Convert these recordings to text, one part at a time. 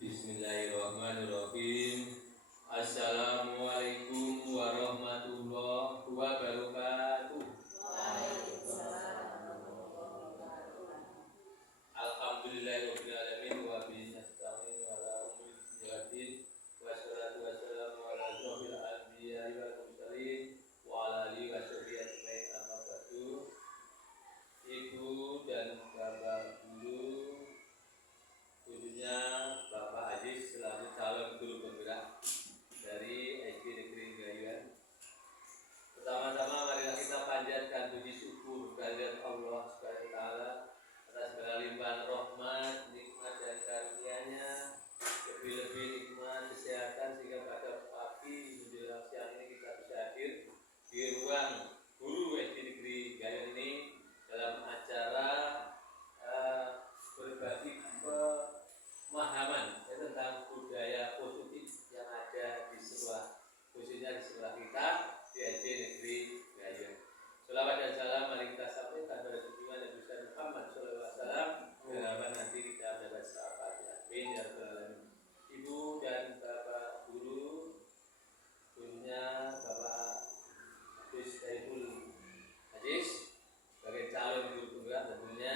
Bismillahirrahmanirrahim. Assalamualaikum warahmatullahi wabarakatuh. ruang guru SD Negeri Gayon ini dalam acara berbagi pemahaman tentang budaya positif yang ada di sekolah, khususnya di sekolah kita di SD Negeri Gayon. Shalawat dan salam mari kita sampaikan kepada junjungan Nabi Muhammad SAW. Harapan nanti kita mendapat syafaatnya. Amin ya rabbal alamin. Ibu dan Bapak guru, khususnya Bapak Gus Saiful Aziz sebagai calon guru tunggal, tentunya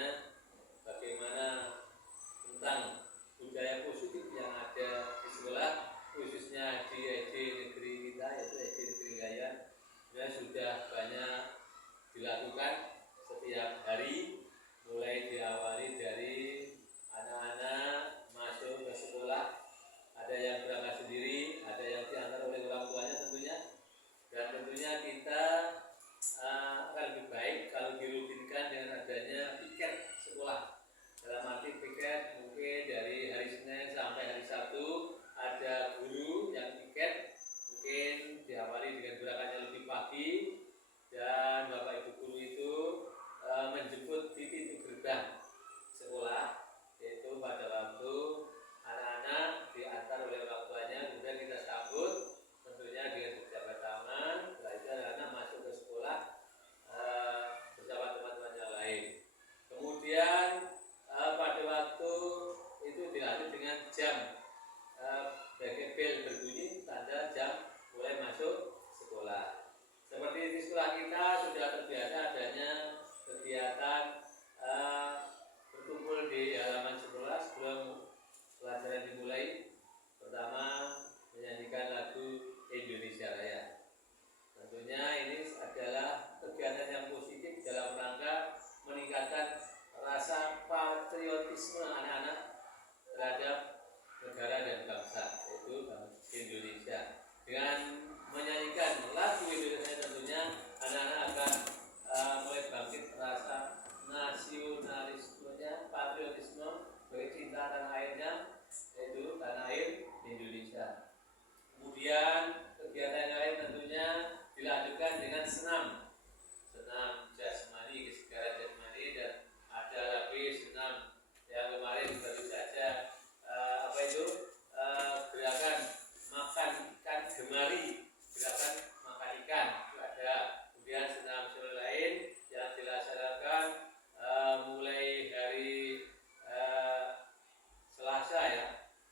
bagaimana tentang budaya positif yang ada di sekolah, khususnya di SD Negeri kita yaitu SD Negeri Gayon, yang sudah banyak dilakukan setiap hari, mulai diawali dari anak-anak masuk ke sekolah, ada yang berangkat sendiri, ada yang diantar oleh orang tuanya tentunya, dan tentunya kita akan lebih baik kalau dirutinkan dengan adanya piket sekolah. Dalam arti piket mungkin dari hari Senin sampai hari Sabtu ada guru yang piket, mungkin diawali dengan berangkatnya lebih pagi, dan Bapak Ibu guru itu menjemput di pintu gerbang sekolah, yaitu pada waktu anak-anak diantar oleh orang tuanya, kemudian kita sambut tentunya dengan berjabat tangan. Setelah itu anak-anak masuk ke sekolah bersama teman-teman yang lain. Kemudian pada waktu itu dilanjut dengan jam bel berbunyi, tanda jam mulai masuk sekolah. Seperti di sekolah kita sudah terbiasa adanya kegiatan berkumpul di halaman sekolah sebelum pelajaran dimulai. Pertama menyanyikan lagu Indonesia Raya. Tentunya ini adalah kegiatan yang positif dalam rangka meningkatkan rasa patriotisme anak-anak terhadap negara dan bangsa, yaitu Indonesia. Dengan menyanyikan lagu Indonesia tentunya anak-anak akan mulai bangkit rasa nasionalismenya, patriotisme sebagai cinta tanah airnya, yaitu tanah air Indonesia. Kemudian kegiatan yang lain tentunya dilanjutkan dengan senam jasmani, kesegaran jasmani, dan ada lagi senam yang kemarin baru saja gerakan makan ikan gemari, gerakan makan ikan itu ada. Kemudian senam lain yang dilaksanakan mulai hari Selasa ya,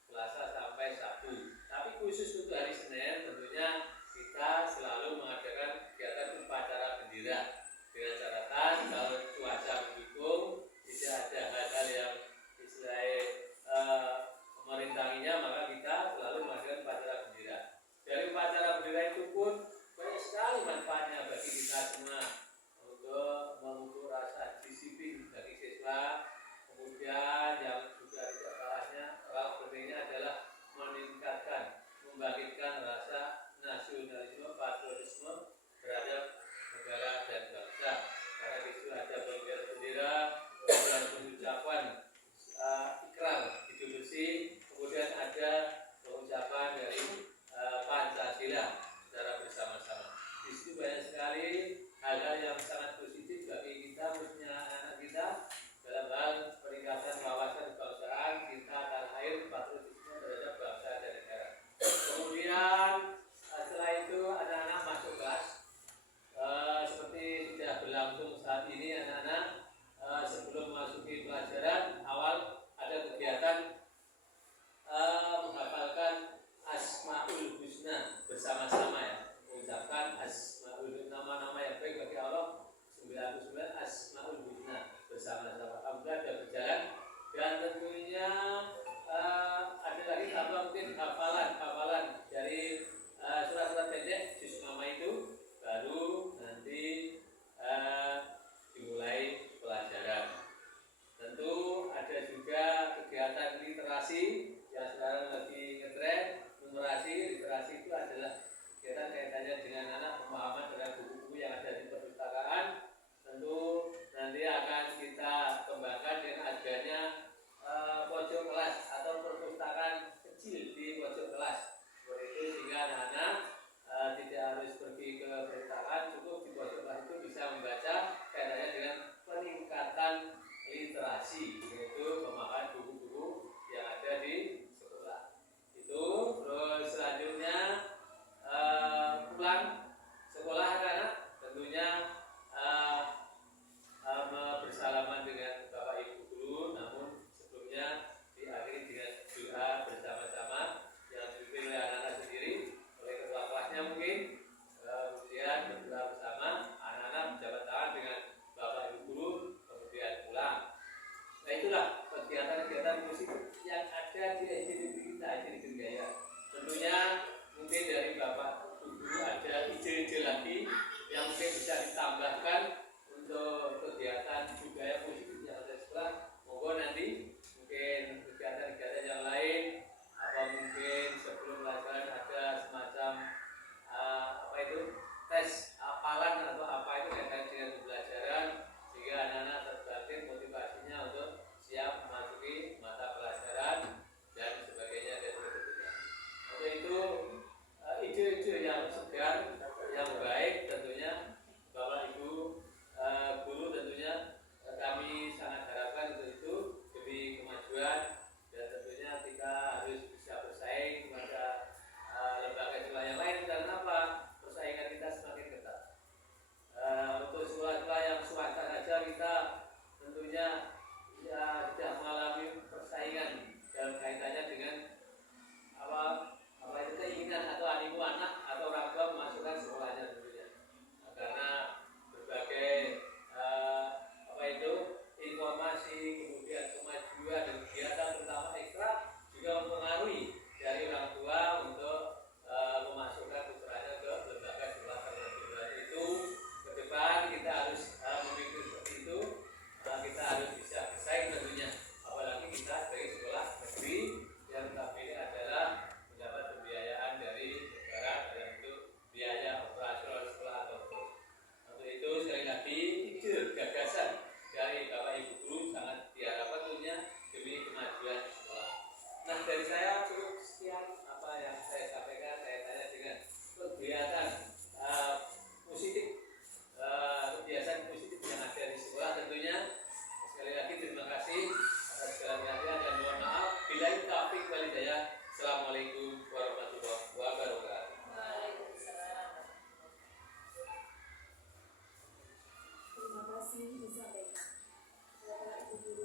Selasa sampai Sabtu. Tapi khusus untuk hari Senin tentunya kita selalu mengadakan kegiatan upacara bendera dengan catatan kalau cuaca mendukung, tidak ada hal-hal yang istilahnya memerintanginya, maka kita selalu mengadakan upacara bendera. Dari upacara bendera itu pun banyak sekali manfaatnya bagi kita semua untuk memupuk rasa disiplin bagi siswa. Kemudian yang juga tidak kalahnya, pentingnya adalah meningkatkan, membangkitkan rasa nasionalisme, patriotisme terhadap negara dan bangsa. Karena di situ ada bendera, kemudian pengucapan ikrar hidup bersih, kemudian ada pengucapan dari Pancasila secara bersama-sama. Di situ banyak sekali hal-hal yang sangat positif bagi kita, khususnya anak-anak kita, dalam hal peningkatan wawasan kebangsaan, cinta tanah air, patriotisme terhadap bangsa dan negara. Kemudian setelah itu anak-anak masuk kelas. Seperti sudah berlangsung saat ini, anak-anak sebelum memasuki pelajaran awal ada kegiatan menghafalkan Asmaul Husna bersama-sama ya, mengucapkan Asmaul, nama-nama yang baik bagi Allah 99 Asmaul Husna bersama-sama. Alhamdulillah sudah berjalan, dan tentunya ada lagi tambah mungkin hafalan dari surat-surat pendek juz mama itu baru nanti dimulai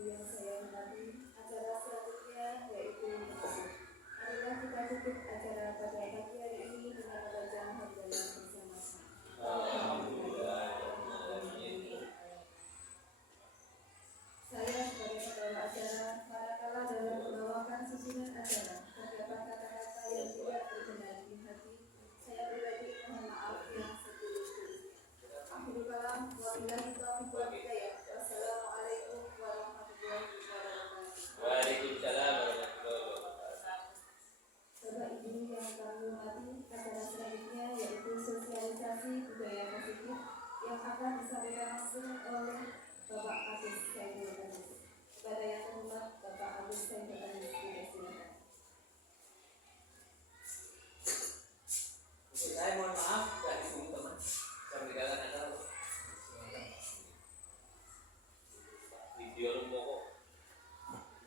yang saya hormati, acara selanjutnya yaitu masuk. Marilah kita tutup acara pada pagi hari ini dengan membaca hamdalah bersama-sama. Saya sebagai pembawa acara, manakala dalam membawakan susunan acara terdapat kata-kata yang tidak berkenan di hati, saya pribadi mohon maaf yang setulus-tulusnya. Akhirul kalam, wabillahi taufiq wal hidayah. Wassalamualaikum warahmatullahi wabarakatuh. Waalaikumsalam warahmatullahi wabarakatuh. Bapak Ibu yang kami hormati, acara selanjutnya yaitu sosialisasi budaya positif yang akan disampaikan langsung oleh Bapak Agus Saiful Aziz. Kepada yang terhormat Bapak Agus Saiful Aziz, silakan. Saya mohon maaf, gak dihubung teman. Saya berikan acara. Video lu pokok.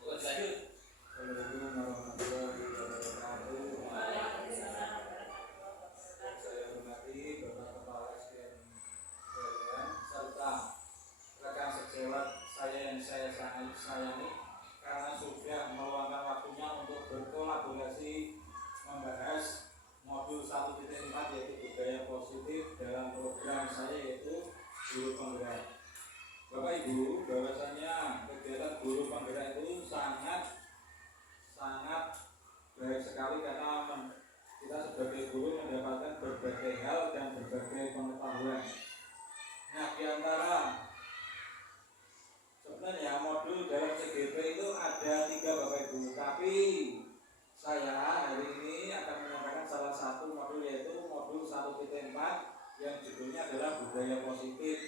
Pokok lanjut. Assalamualaikum warahmatullahi wabarakatuh. Saya hormati Bapak Kepala SDM serta rekan sejawat saya yang saya sangat sayangi karena sudah meluangkan waktunya untuk berkolaborasi membahas modul 1.4 yaitu budaya positif dalam program saya yaitu guru penggerak. Bapak Ibu, bahwasanya kegiatan guru penggerak itu sangat baik sekali karena kita sebagai guru mendapatkan berbagai hal dan berbagai pengetahuan. Nah, di antara sebenarnya modul dalam CGP itu ada 3 Bapak Ibu, tapi saya hari ini akan menyampaikan salah satu modul yaitu modul 1.4 yang judulnya adalah budaya positif.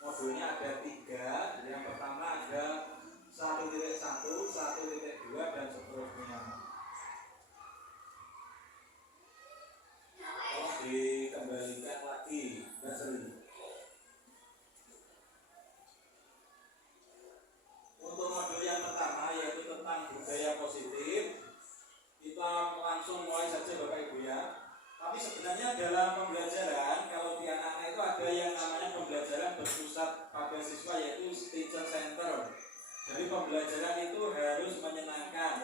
Modulnya ada 3, yang pertama ada 1.1, 1.2 dan seterusnya. Tolong dikembalikan lagi, Mbak Sri. Untuk modul yang pertama yaitu tentang budaya positif, kita langsung mulai saja Bapak Ibu ya. Tapi sebenarnya dalam pembelajaran, kalau di anak-anak itu ada yang namanya pembelajaran berpusat pada siswa yaitu teacher center. Jadi pembelajaran itu harus menyenangkan.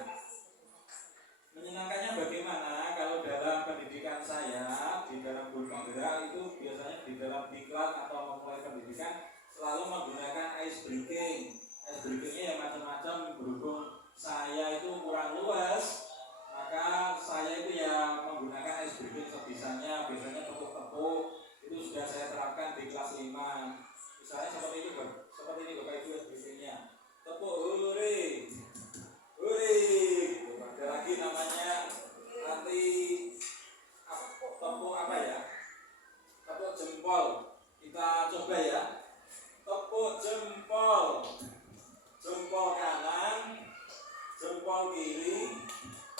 Menyenangkannya bagaimana? Kalau dalam pendidikan saya, di dalam guru penggerak itu biasanya di dalam diklat atau memulai pendidikan selalu menggunakan ice breaking. Ice breakingnya yang macam-macam, berhubung saya itu kurang luas, maka saya itu ya menggunakan ice breaking sebisanya, biasanya tepuk-tepuk itu sudah saya terapkan di kelas 5. Misalnya seperti ini Bapak Ibu ice breakingnya, tepuk hore, hore. Ada lagi namanya nanti tepuk apa ya? Tepuk jempol. Kita coba ya. Tepuk jempol, jempol kanan, jempol kiri,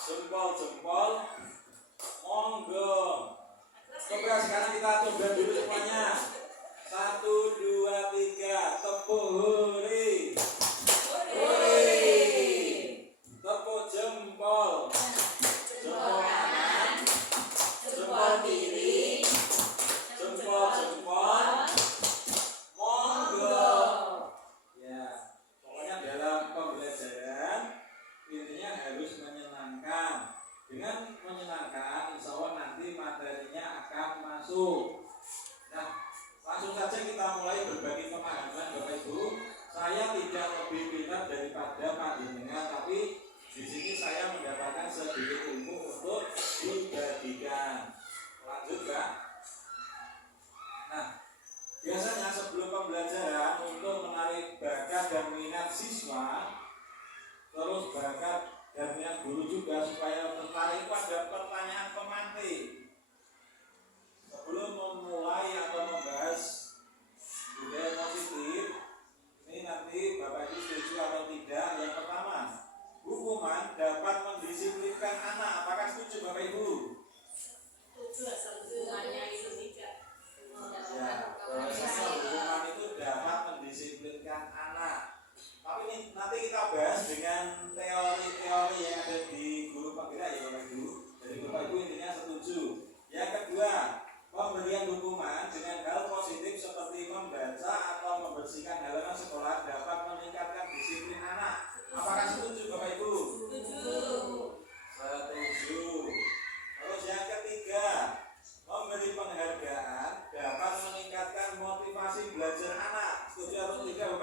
jempol, monggo. Coba sekarang kita coba dulu semuanya. 1, 2, 3, tepuk hore, hore. Tepuk jempol, jempol kanan, jempol kiri, jempol, monggo. Ya, pokoknya dalam pembelajaran intinya harus menyenangkan. Dengan menyenangkan, insya Allah nanti materinya akan masuk.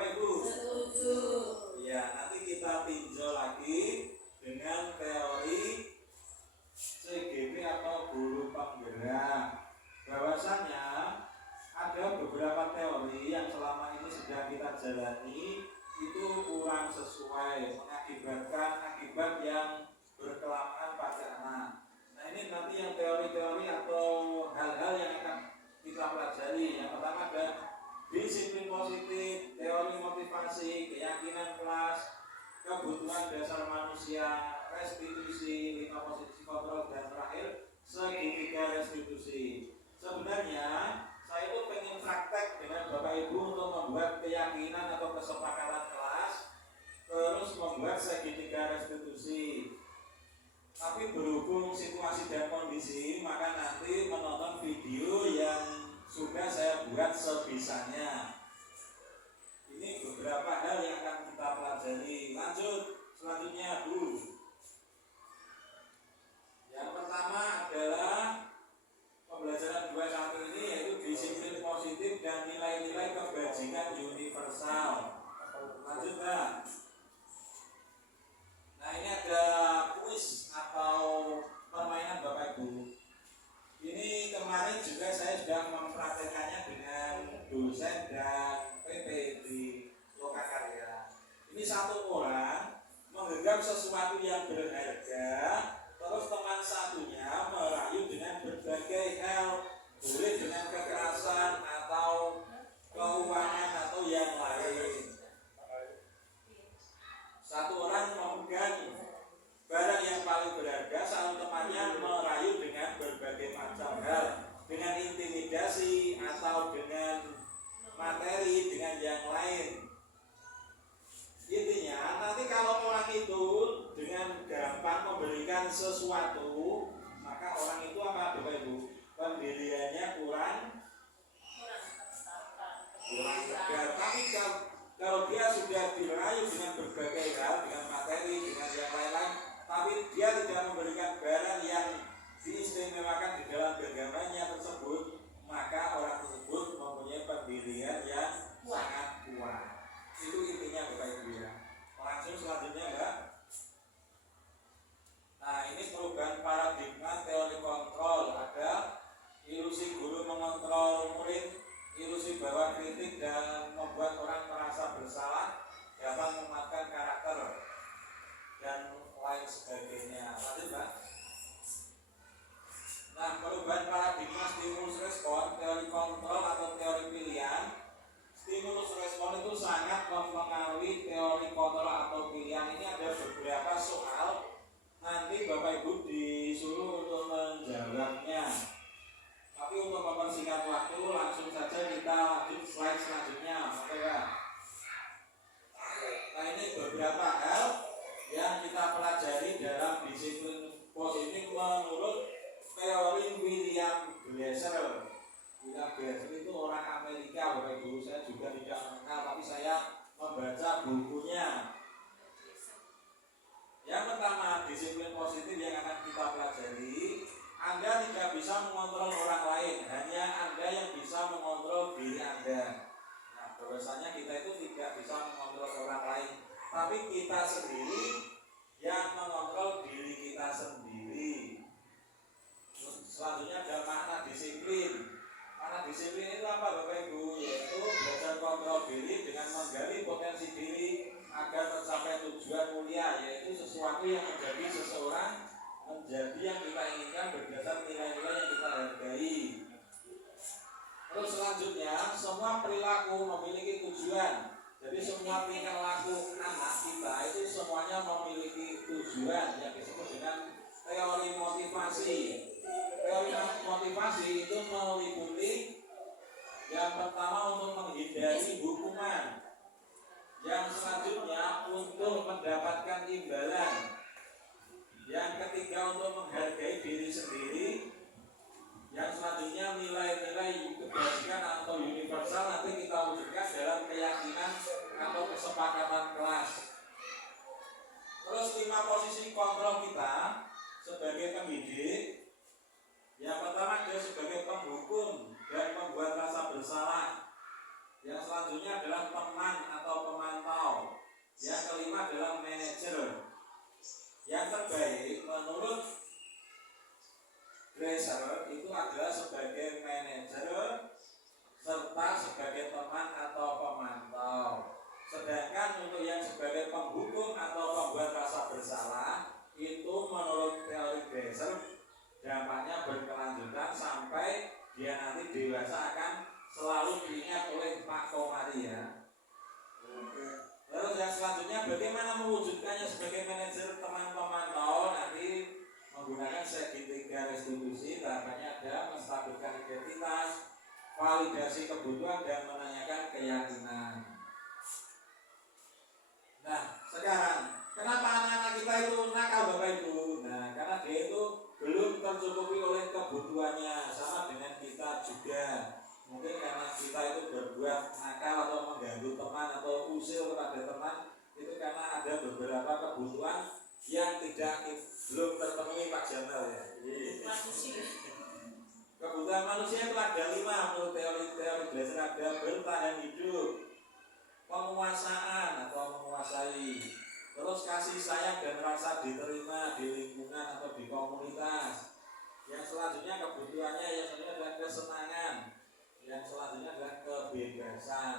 Bapak Ibu? Setuju. Ya, nanti kita tinjau lagi dengan teori CGP atau guru penggerak. Bahwasannya ada beberapa teori yang selama ini sedang kita jalani itu kurang sesuai, mengakibatkan akibat yang berkelamaan pada anak. Nah, ini nanti yang teori-teori atau hal-hal yang akan kita pelajari. Yang pertama ada disiplin positif, teori motivasi, keyakinan kelas, kebutuhan dasar manusia, restitusi, 5 posisi kontrol, dan terakhir segitiga restitusi. Sebenarnya saya itu pengen praktek dengan Bapak Ibu untuk membuat keyakinan atau kesepakatan kelas, terus membuat segitiga restitusi. Tapi berhubung situasi dan kondisi, maka nanti menonton video yang sudah saya buat sebisanya. Ini beberapa hal yang akan kita pelajari. Lanjut, selanjutnya Bu. Yang pertama adalah pembelajaran 21 ini yaitu disiplin positif dan nilai-nilai kebajikan universal. Lanjut Pak. Nah, ini ada kuis atau permainan Bapak Ibu. Ini kemarin juga saya sudah mempraktekannya dengan dosen dan PP di Lokakarya. Ini satu orang menggenggam sesuatu yang berharga, terus teman satunya merayu dengan berbagai hal, boleh dengan kekerasan atau keuangan atau yang lain. Satu orang memegang barang yang paling berharga, satu temannya merayu dengan berbagai macam hal, dengan intimidasi atau dengan materi, dengan yang lain. Intinya nanti kalau orang itu dengan gampang memberikan sesuatu, maka orang itu apa Bapak Ibu? Pendiriannya kurang tegar. Tapi kalau dia sudah dirayu dengan berbagai hal, dengan materi, dengan yang lain-lain, tapi dia tidak memberikan barang yang diistimewakan di dalam genggamannya tersebut, maka orang tersebut mempunyai pendirian yang sangat kuat. Itu intinya Bapak Ibu ya. Langsung selanjutnya Mbak. Nah, ini perubahan paradigma teori kontrol. Ada ilusi guru mengontrol murid, ilusi bahwa kritik dan membuat orang merasa bersalah dapat mematkan karakter dan lain sebagainya. Lanjut Pak. Nah, perubahan paradigma stimulus respon, teori kontrol atau teori pilihan. Stimulus respon itu sangat mempengaruhi teori kontrol atau pilihan. Ini ada beberapa soal, nanti Bapak Ibu disuruh untuk menjawabnya. Tapi untuk mempersingkat waktu, langsung saja kita lanjut slide selanjutnya. Oke Pak. Nah, ini beberapa hal yang kita pelajari dalam disiplin positif menurut teori William Glasser. William Glasser itu orang Amerika Bapak Ibu, saya juga tidak mengenal, tapi saya membaca bukunya. Yang pertama, disiplin positif yang akan kita pelajari, Anda tidak bisa mengontrol orang lain, hanya Anda yang bisa mengontrol diri Anda. Nah, bahwasanya kita itu tidak bisa mengontrol orang lain, tapi kita sendiri yang mengontrol diri kita sendiri. Selanjutnya ada makna disiplin. Makna disiplin itu apa Bapak Ibu? Yaitu belajar kontrol diri dengan menggali potensi diri agar tercapai tujuan mulia, yaitu sesuatu yang menjadi seseorang menjadi yang kita inginkan berdasar nilai-nilai yang kita hargai. Terus selanjutnya, semua perilaku memiliki tujuan. Jadi semua tingkah laku anak kita itu semuanya memiliki tujuan yang disebut dengan teori motivasi. Teori motivasi itu meliputi yang pertama untuk menghindari hukuman, yang selanjutnya untuk mendapatkan imbalan, yang ketiga untuk menghargai diri sendiri, yang selanjutnya nilai-nilai kebajikan atau universal nanti kita wujudkan dalam keyakinan atau kesepakatan kelas. Terus 5 posisi kontrol kita sebagai pendidik. Yang pertama adalah sebagai penghukum dan membuat rasa bersalah. Yang selanjutnya adalah teman atau pemantau. Yang kelima adalah manajer. Yang terbaik menurut Dresser itu adalah sebagai manajer serta sebagai teman atau pemantau. Sedangkan untuk yang sebagai penghukum atau pembuat rasa bersalah itu menurut teori Dresser dampaknya berkelanjutan sampai dia nanti dewasa akan selalu diingat oleh Pak Komari ya. Terus yang selanjutnya bagaimana mewujudkannya sebagai manajer teman pemantau, nanti menggunakan segitiga restitusi. Tahapannya ada menstabilkan identitas, validasi kebutuhan, dan menanyakan keyakinan. Nah sekarang kenapa anak-anak kita itu nakal Bapak Ibu? Nah karena dia itu belum tercukupi oleh kebutuhannya, sama dengan kita juga. Mungkin karena kita itu berbuat nakal atau mengganggu teman atau usil kepada teman itu karena ada beberapa kebutuhan yang belum terpenuhi Pak Jamal ya. Kebutuhan manusia itu ada 5 menurut teori Dresser. Ada bertahan hidup, penguasaan atau menguasai, terus kasih sayang dan rasa diterima di lingkungan atau di komunitas. Yang selanjutnya kebutuhannya yang selanjutnya adalah kesenangan. Yang selanjutnya adalah kebebasan.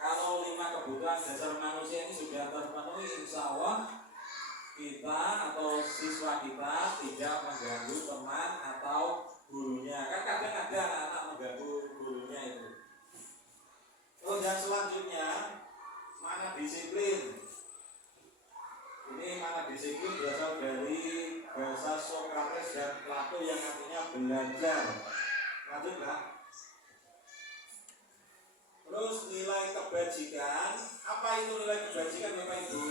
Kalau 5 kebutuhan dasar manusia ini sudah terpenuhi, insya Allah kita atau siswa kita tidak mengganggu teman atau gurunya. Kan kadang ada anak-anak mengganggu gurunya itu. Terus yang selanjutnya mana disiplin. Ini mana disiplin berasal dari bahasa Sokrates dan Plato yang artinya belajar. Lanjutlah. Terus nilai kebajikan. Apa itu nilai kebajikan Bapak Ibu?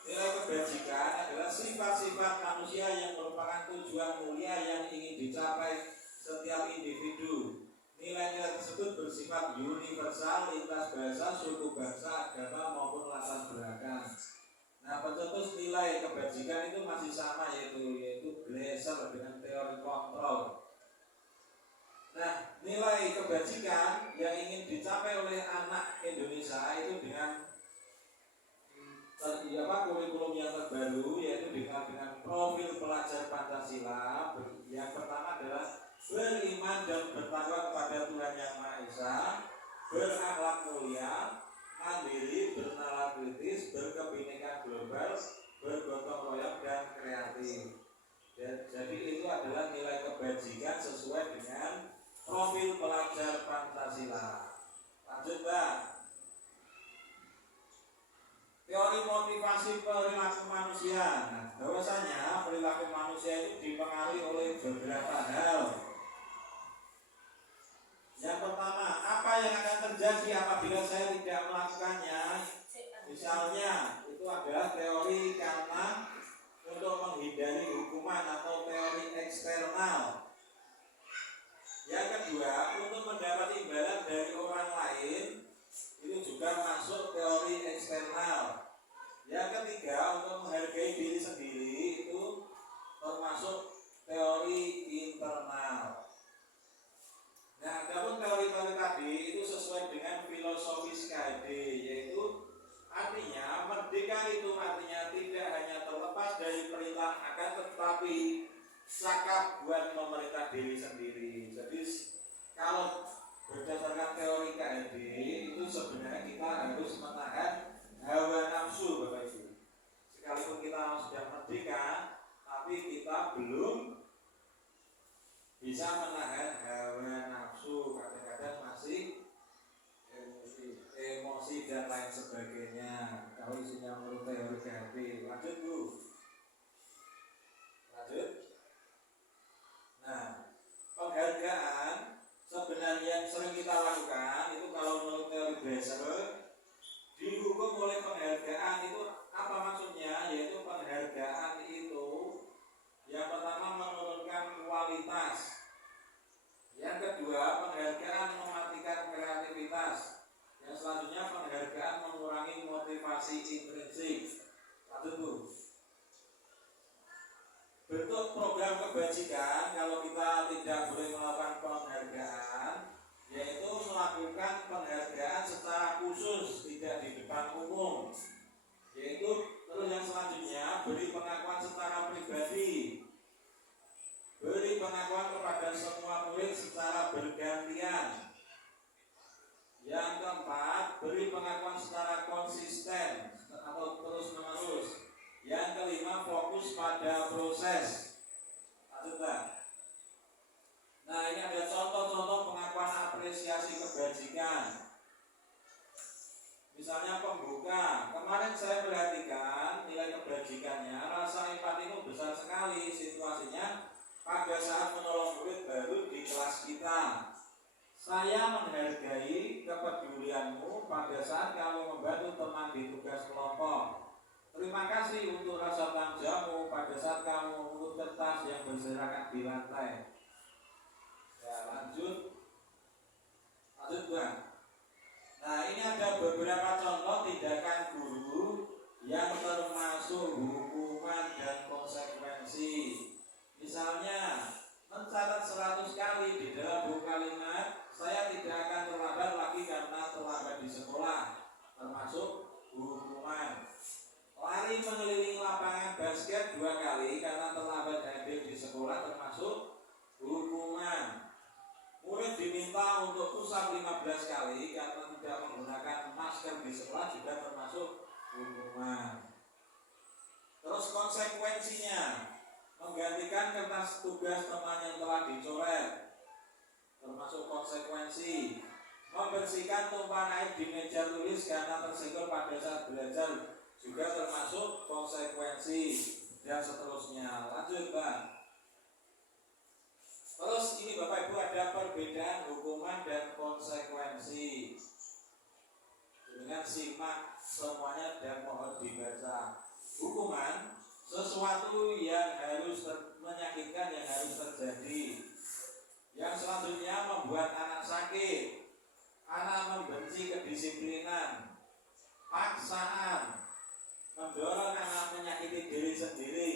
Nilai kebajikan adalah sifat-sifat manusia yang merupakan tujuan mulia yang ingin dicapai setiap individu. Nilai-nilai tersebut bersifat universal, lintas bahasa, suku bangsa, agama maupun latar belakang. Nah, pencetus nilai kebajikan itu masih sama, yaitu Dresser dengan teori kontrol. Nah, nilai kebajikan yang ingin dicapai oleh anak Indonesia itu dengan kurikulum yang terbaru, yaitu dengan profil pelajar Pancasila. Yang pertama adalah beriman dan bertakwa kepada Tuhan Yang Maha Esa, berakhlak mulia, mandiri, bernalar kritis, berkebinekaan global, bergotong royong, dan kreatif. Jadi itu adalah nilai kebajikan sesuai dengan profil pelajar Pancasila. Lanjut Mbak. Teori motivasi perilaku manusia. Nah, bahwasanya perilaku manusia itu dipengaruhi oleh beberapa hal. Yang pertama, apa yang akan terjadi apabila saya tidak melakukannya? Misalnya, itu adalah teori karena untuk menghindari hukuman atau teori eksternal. Yang kedua, untuk mendapat imbalan dari orang lain, itu juga masuk teori eksternal. Yang ketiga, untuk menghargai diri sendiri, itu termasuk teori internal. Nah, adapun teori-teori tadi itu sesuai dengan filosofis KD, yaitu artinya merdeka itu artinya tidak hanya terlepas dari perintah akan tetapi cakap buat memerintah diri sendiri. Jadi kalau berdasarkan teori KD itu sebenarnya kita harus menahan hawa nafsu Bapak Ibu. Sekalipun kita sudah merdeka, tapi kita belum bisa menahan hawa nafsu. Kadang-kadang masih emosi dan lain sebagainya. Kalau isinya menurut teori KD. Lanjut Bu. Lanjut. Nah, penghargaan sebenarnya yang sering kita lakukan itu kalau menurut teori Dresser dihukum oleh penghargaan. Itu apa maksudnya? Yaitu penghargaan itu yang pertama menurunkan kualitas, yang kedua penghargaan mematikan kreativitas, yang selanjutnya penghargaan mengurangi motivasi intrinsik. Lanjut Bu. Bentuk program kebajikan kalau kita tidak boleh melakukan penghargaan, yaitu melakukan penghargaan secara konsisten atau terus menerus. Yang kelima, fokus pada proses. Lanjut, Pak. Nah, ini ada contoh-contoh pengakuan apresiasi kebajikan. Misalnya pembuka, kemarin saya perhatikan nilai kebajikannya, rasa empatimu besar sekali. Situasinya pada saat menolong murid baru di kelas kita. Saya menghargai kepedulianmu pada saat kamu membantu teman di tugas kelompok. Terima kasih untuk rasa tanggung jawabmu pada saat kamu mengukur kertas yang berserakan di lantai. Ya, lanjut, Bang. Nah, ini ada beberapa contoh tindakan guru yang termasuk hukuman dan konsekuensi. Misalnya, mencatat 100 kali di dalam buku kalimat, saya tidak akan terlambat lagi karena terlambat di sekolah, termasuk hukuman. Lari mengelilingi lapangan basket 2 kali karena terlambat hadir di sekolah, termasuk hukuman. Murid diminta untuk push-up 15 kali karena tidak menggunakan masker di sekolah, juga termasuk hukuman. Terus konsekuensinya, menggantikan kertas tugas teman yang telah dicoret, termasuk konsekuensi. Membersihkan tumpahan air di meja tulis karena tersenggol pada saat belajar, juga termasuk konsekuensi, dan seterusnya. Lanjut, Bang. Terus ini Bapak Ibu ada perbedaan hukuman dan konsekuensi. Dengan simak semuanya dan mohon dibaca. Hukuman, sesuatu yang harus menyakitkan, yang harus terjadi. Yang selanjutnya membuat anak sakit, anak membenci kedisiplinan, paksaan, mendorong anak menyakiti diri sendiri,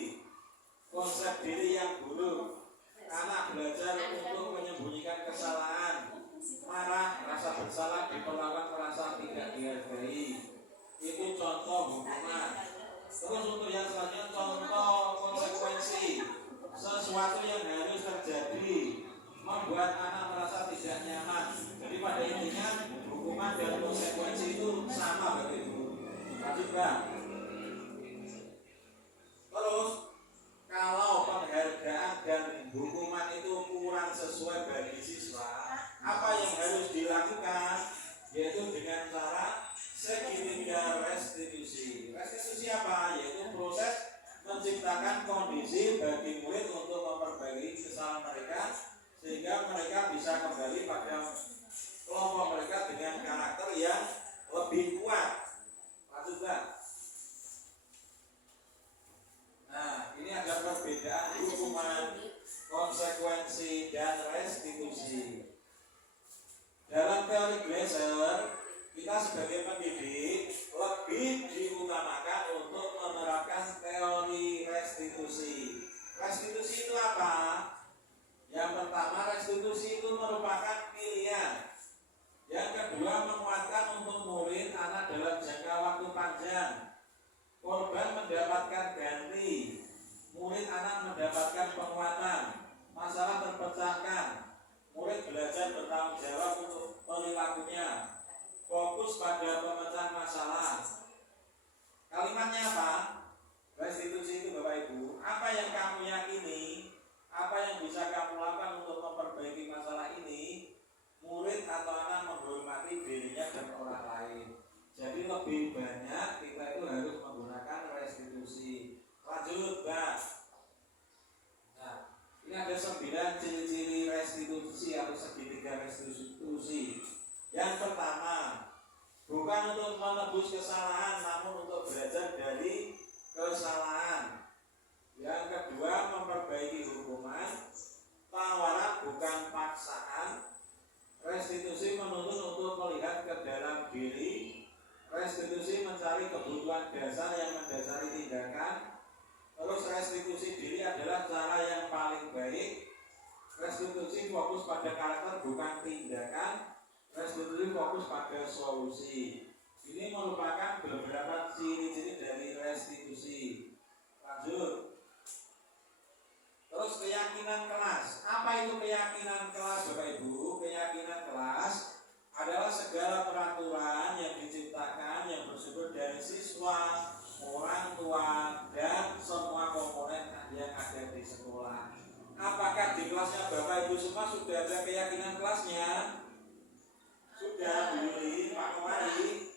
konsep diri yang buruk, anak belajar untuk menyembunyikan kesalahan, marah, rasa bersalah, diperlakukan, merasa tidak dihargai. Itu contoh hukuman. Terus untuk yang selanjutnya contoh konsekuensi, sesuatu yang harus terjadi, membuat anak merasa tidak nyaman. Jadi pada intinya hukuman dan konsekuensi itu sama begitu. Lanjut, Bang. Terus kalau penghargaan dan hukuman itu kurang sesuai bagi siswa, apa yang harus dilakukan? Yaitu dengan cara segitiga restitusi. Restitusi apa? Yaitu proses menciptakan kondisi bagi murid untuk memperbaiki kesalahan mereka, sehingga mereka bisa kembali pada kelompok mereka dengan karakter yang lebih kuat. Lanjut, Bang. Nah, ini ada perbedaan hukuman, konsekuensi, dan restitusi. Dalam teori Glaser, kita sebagai pendidik lebih diutamakan untuk menerapkan teori restitusi. Restitusi itu apa? Yang pertama, restitusi itu merupakan pilihan. Yang kedua, menguatkan untuk murid anak dalam jangka waktu panjang. Korban mendapatkan ganti, murid anak mendapatkan penguatan, masalah terpecahkan, murid belajar bertanggung jawab untuk perilakunya, fokus pada pemecahan masalah. Kalimatnya apa? Restitusi itu Bapak Ibu, apa yang kamu yakini, apa yang bisa kamu lakukan untuk memperbaiki masalah ini, murid atau anak menghormati dirinya dan orang lain. Jadi lebih banyak kita itu harus menggunakan restitusi. Lanjut, Bang. Nah, ini ada 9 ciri-ciri restitusi atau segitiga restitusi. Yang pertama, bukan untuk menebus kesalahan, namun untuk belajar dari kesalahan. Yang kedua, memperbaiki hukuman. Tawaran bukan paksaan. Restitusi menuntut untuk melihat ke dalam diri. Restitusi mencari kebutuhan dasar yang mendasari tindakan. Terus restitusi diri adalah cara yang paling baik. Restitusi fokus pada karakter bukan tindakan. Restitusi fokus pada solusi. Ini merupakan beberapa ciri-ciri dari restitusi. Lanjut. Terus keyakinan kelas. Apa itu keyakinan kelas, Bapak Ibu? Keyakinan kelas adalah segala peraturan yang diciptakan yang bersumber dari siswa siswa, orang tua, dan semua komponen yang ada di sekolah. Apakah di kelasnya Bapak Ibu semua sudah ada keyakinan kelasnya? Sudah, Bu Yuli, Pak Komari.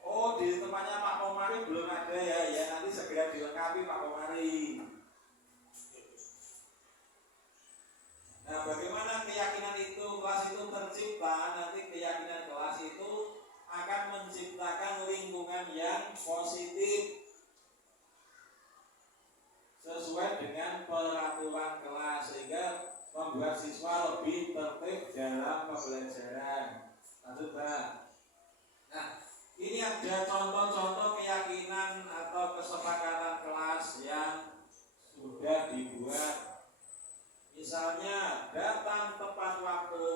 Oh, di tempatnya Pak Komari belum ada ya. Ya, nanti segera dilengkapi Pak Komari. Nah, bagaimana keyakinan itu, kelas itu tercipta? Nanti keyakinan kelas itu akan menciptakan lingkungan yang positif sesuai dengan peraturan kelas, sehingga membuat siswa lebih tertib dalam pembelajaran. Lanjut, Pak. Nah, ini ada contoh-contoh keyakinan atau kesepakatan kelas yang sudah dibuat. Misalnya, datang tepat waktu,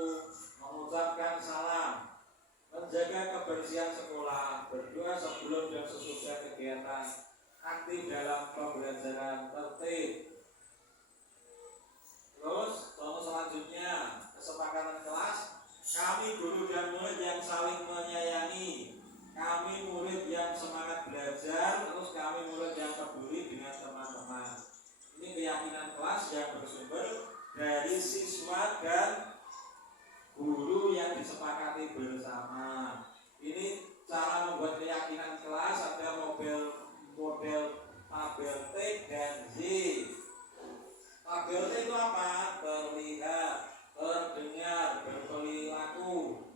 mengucapkan salam, menjaga kebersihan sekolah, berdoa sebelum dan sesudah kegiatan, aktif dalam pembelajaran, tertib. Terus contoh selanjutnya, kesepakatan kelas, kami guru dan murid yang saling menyayangi, kami murid yang semangat belajar, terus kami murid yang peduli dengan teman-teman. Ini keyakinan kelas yang bersumber dari siswa dan guru yang disepakati bersama. Ini cara membuat keyakinan kelas. Ada model tabel T dan Z. Tabel T itu apa? Terlihat, terdengar, berperilaku.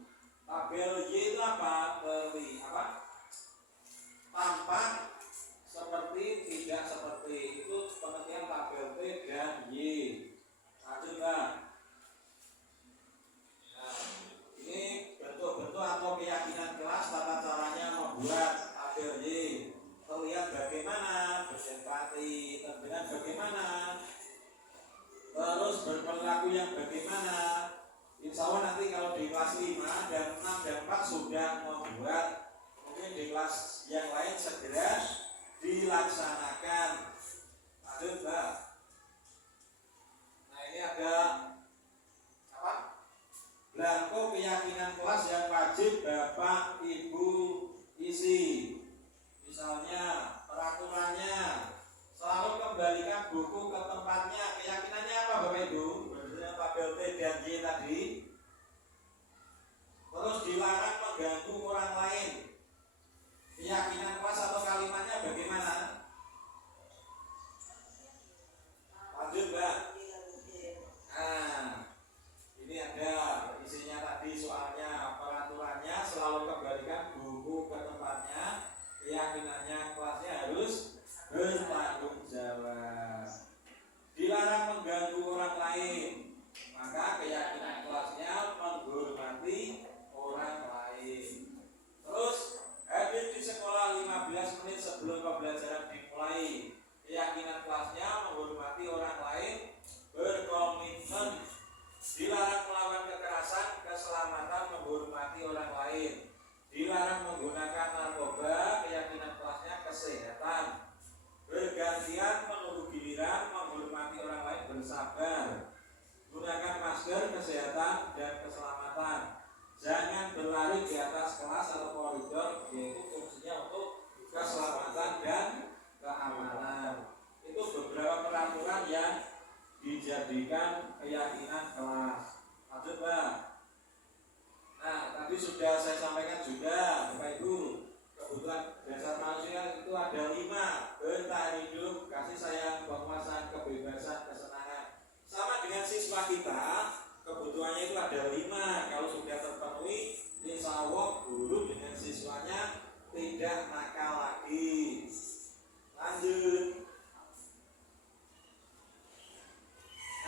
Tabel Y itu apa? Tampak, seperti, tidak seperti. Itu pengertian tabel T dan Y. Lanjut, Pak. Nah, ini bentuk-bentuk atau keyakinan kelas, tata caranya membuat tabel Y. Terlihat bagaimana, berempati, terdengar bagaimana, terus berperilaku yang bagaimana. Insya Allah nanti kalau di kelas 5 dan 6 dan 4 sudah membuat, mungkin di kelas yang lain segera dilaksanakan. Lanjut, Pak. Nah, ini ada apa? Belangko keyakinan kelas yang wajib Bapak Ibu isi. Misalnya peraturannya, selalu kembalikan buku ke tempatnya. Keyakinannya apa, Bapak Ibu? Berdasarkan tabel T dan Y tadi. Terus dilarang mengganggu orang lain. Keyakinan kelas atau kalimatnya bagaimana? Lanjut, Mbak. Nah, ini ada isinya tadi soalnya, peraturannya selalu kembalikan buku ke tempatnya. Keyakinannya kelasnya harus bertanggung jawab. Dilarang mengganggu orang lain. Maka keyakinan kelasnya menghormati orang lain. Terus hadir di sekolah 15 menit sebelum pembelajaran dimulai. Keyakinan kelasnya menghormati orang lain, berkomitmen. Dilarang melawan kekerasan, keselamatan, menghormati orang lain. Dilarang menggunakan narkoba, keyakinan kelasnya kesehatan. Bergantian menunggu giliran, menghormati orang lain, bersabar. Gunakan masker, kesehatan dan keselamatan. Jangan berlari di atas kelas atau koridor, yaitu fungsinya untuk keselamatan dan keamanan. Itu beberapa peraturan yang dijadikan keyakinan kelas. Lanjut, Pak. Nah, tadi sudah saya sampaikan juga, Bapak Ibu, kebutuhan dasar manusia itu ada 5: bertahan hidup, kasih sayang, penguasaan, kebebasan, kesenangan. Sama dengan siswa kita, kebutuhannya itu ada 5. Kalau sudah terpenuhi, insya Allah guru dengan siswanya tidak nakal lagi. Lanjut.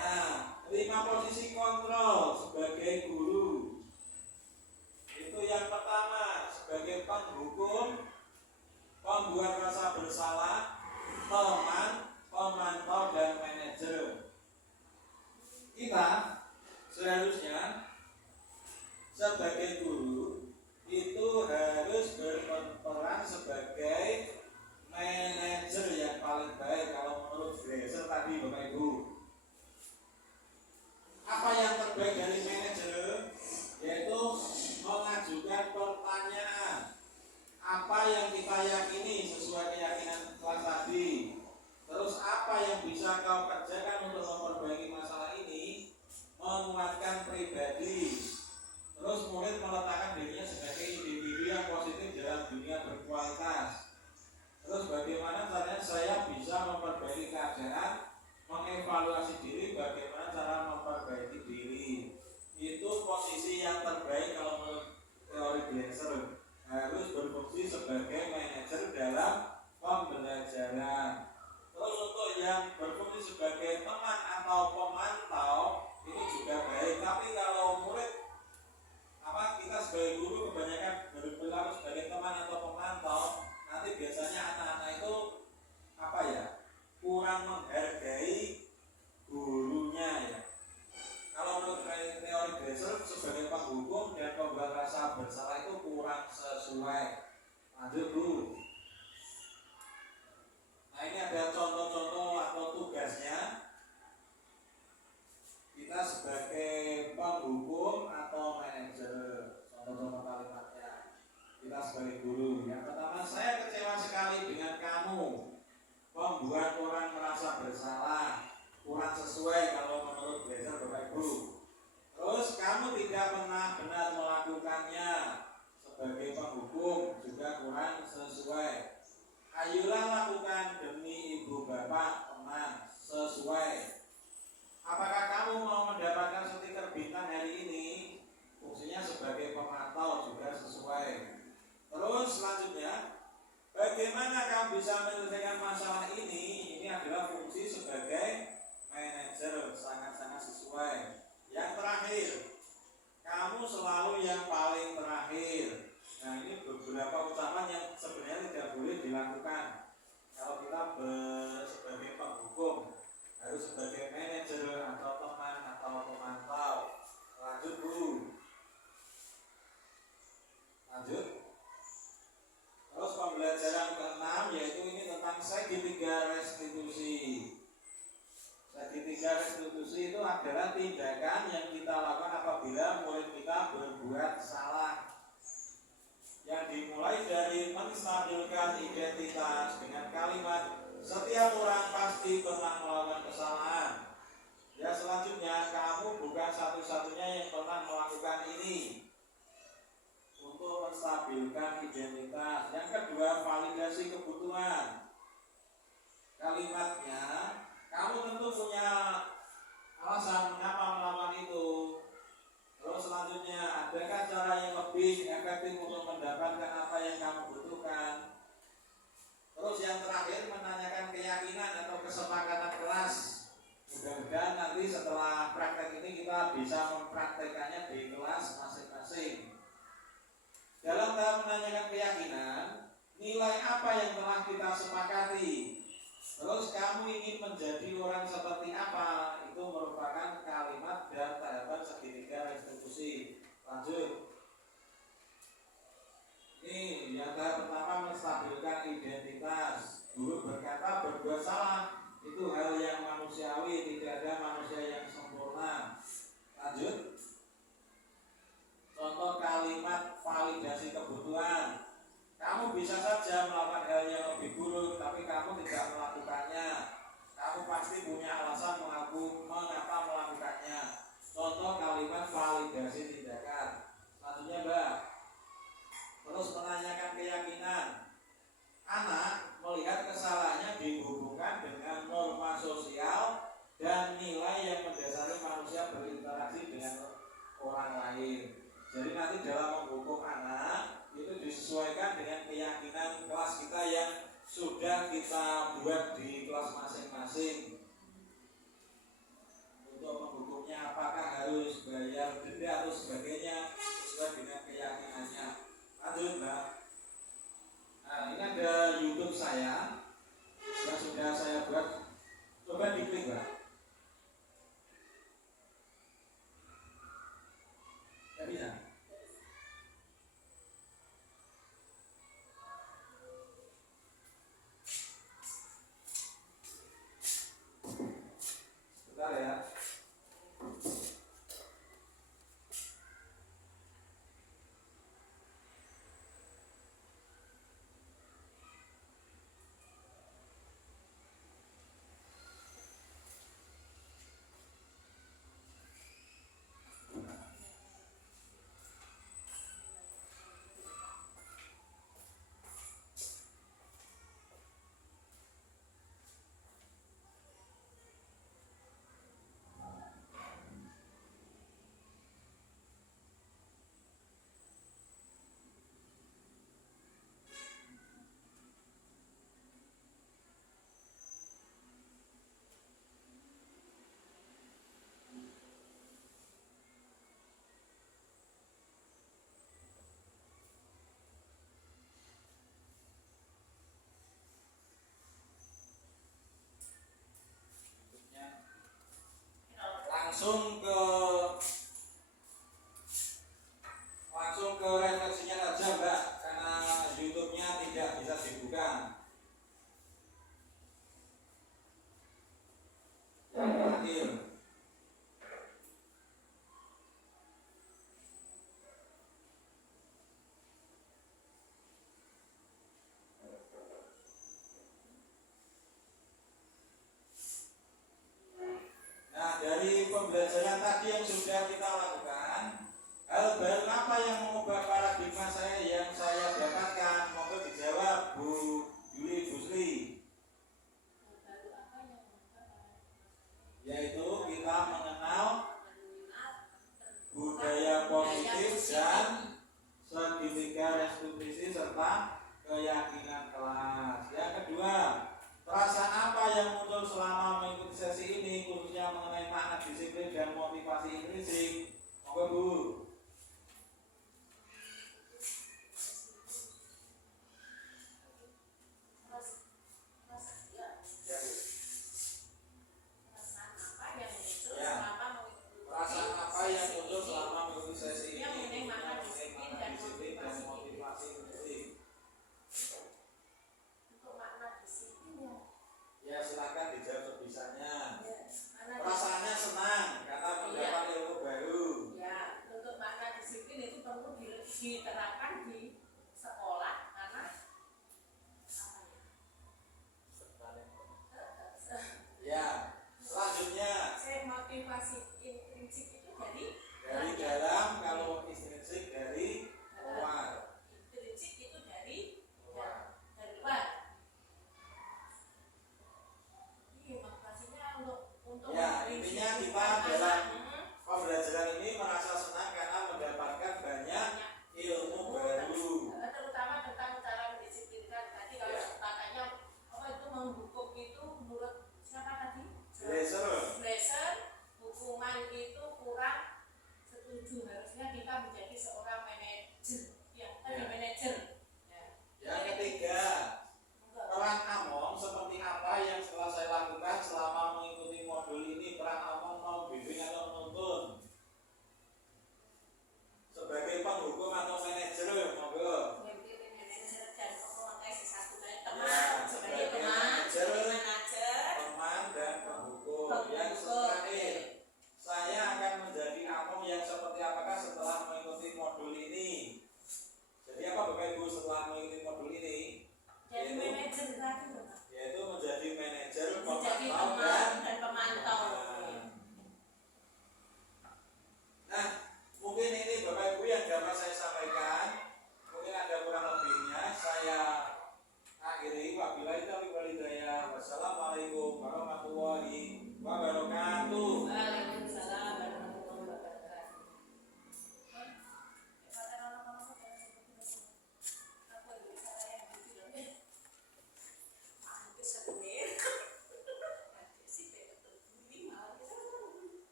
Nah, 5 posisi kontrol sebagai guru. Itu yang pertama, sebagai penghukum, pembuat rasa bersalah, teman, pemantau, dan manajer. Kita seharusnya sebagai guru itu harus berperan sebagai manajer yang paling baik kalau menurut Glaser tadi, Bapak Ibu. Apa yang terbaik dari manajer? Yaitu mengajukan pertanyaan. Apa yang kita kita yakini sesuai keyakinan kelas tadi. Terus apa yang bisa kau kerjakan untuk memperbaiki masalah ini? Menguatkan pribadi. Terus murid meletakkan dirinya sebagai individu yang positif dalam dunia berkualitas. Terus bagaimana caranya saya bisa memperbaiki keadaan, mengevaluasi diri, bagaimana cara memperbaiki diri. Itu posisi yang terbaik kalau menurut teori Gensler, harus berfungsi sebagai manajer dalam pembelajaran. Terus untuk yang berfungsi sebagai teman atau pemantau itu juga baik. Tapi kalau murid kita sebagai guru kebanyakan berperilaku sebagai teman atau pemantau, nanti biasanya anak-anak itu kurang menghargai gurunya ya. Kalau menurut teori Gensler sebagai penghukum dan pembuat rasa bersalah itu kurang sesuai. Lanjut Bu. Nah ini ada contoh-contoh atau tugasnya kita sebagai penghukum atau manajer. Contoh-contoh kalimatnya kita sebagai guru. Yang pertama, saya kecewa sekali dengan kamu, membuat orang merasa bersalah, kurang sesuai kalau menurut belajar Bapak Ibu. Terus kamu tidak pernah benar melakukannya, sebagai penghukum juga kurang sesuai. Ayolah lakukan demi ibu bapak teman sesuai. Apakah kamu mau mendapatkan stiker bintang hari ini? Fungsinya sebagai pemantau juga sesuai. Terus selanjutnya, bagaimana kamu bisa menyelesaikan masalah ini? Ini adalah fungsi sebagai manajer, sangat-sangat sesuai. Yang terakhir, kamu selalu yang paling terakhir. Nah ini beberapa ucapan yang sebenarnya tidak boleh dilakukan kalau kita sebagai penghukum, harus sebagai manajer atau teman atau pemantau. Lanjut Bu. Lanjut. Terus pembelajaran ke-6 yaitu ini tentang segitiga restitusi. Segitiga restitusi itu adalah tindakan yang kita lakukan apabila murid kita berbuat salah, yang dimulai dari menstabilkan identitas dengan kalimat setiap orang pasti pernah melakukan kesalahan. Ya selanjutnya, kamu bukan satu-satunya yang pernah melakukan ini. Untuk menstabilkan identitas. Yang kedua, validasi kebutuhan. Kalimatnya, kamu tentu punya alasan mengapa melakukan itu. Terus selanjutnya, adakah cara yang lebih efektif untuk mendapatkan apa yang kamu butuhkan? Terus yang terakhir, menanyakan keyakinan atau kesepakatan kelas. Mudah-mudahan nanti setelah praktek ini kita bisa mempraktekannya di kelas masing-masing. Dalam tahap menanyakan keyakinan, nilai apa yang telah kita sepakati? Terus kamu ingin menjadi orang seperti apa? Itu merupakan kalimat dan tahapan segitiga restitusi. Lanjut. Ini yang tahap pertama, menstabilkan identitas. Guru berkata berbuat salah itu hal yang manusiawi, tidak ada manusia yang sempurna. Lanjut. Contoh kalimat validasi kebutuhan. Kamu bisa saja melakukan hal yang lebih buruk, tapi kamu tidak melakukannya. Kamu pasti punya alasan mengapa melakukannya. Contoh kalimat validasi tindakan. Selanjutnya Mbak. Terus menanyakan keyakinan. Anak melihat kesalahannya dihubungkan dengan norma sosial dan nilai yang mendasari manusia berinteraksi dengan orang lain. Jadi nanti dalam menghukum anak itu disesuaikan dengan keyakinan kelas kita yang sudah kita buat di kelas masing-masing. Untuk menghukumnya apakah harus bayar denda atau sebagainya sesuai dengan keyakinannya. Lanjut Mbak. Nah ini ada YouTube saya yang sudah saya buat. Coba diklik Mbak. Tidak bisa. Bentar ya. tadi yang sudah kita lakukan, hal baru apa yang mengubah paradigma saya yang saya dapatkan? Monggo dijawab Bu Yuli Busli. Yaitu kita mengenal budaya positif dan segitiga restitusi serta keyakinan kelas. Yang kedua, perasaan apa yang muncul selama mengikuti sesi ini, khususnya mengenai makna disiplin dan motivasi intrinsik? Monggo Bu. Perasaan apa yang muncul selama mengikuti sesi ini? Mengenai makna disiplin dan motivasi intrinsik. Ya silakan dijawab sebisanya. Perasaannya senang karena mendapat ilmu baru.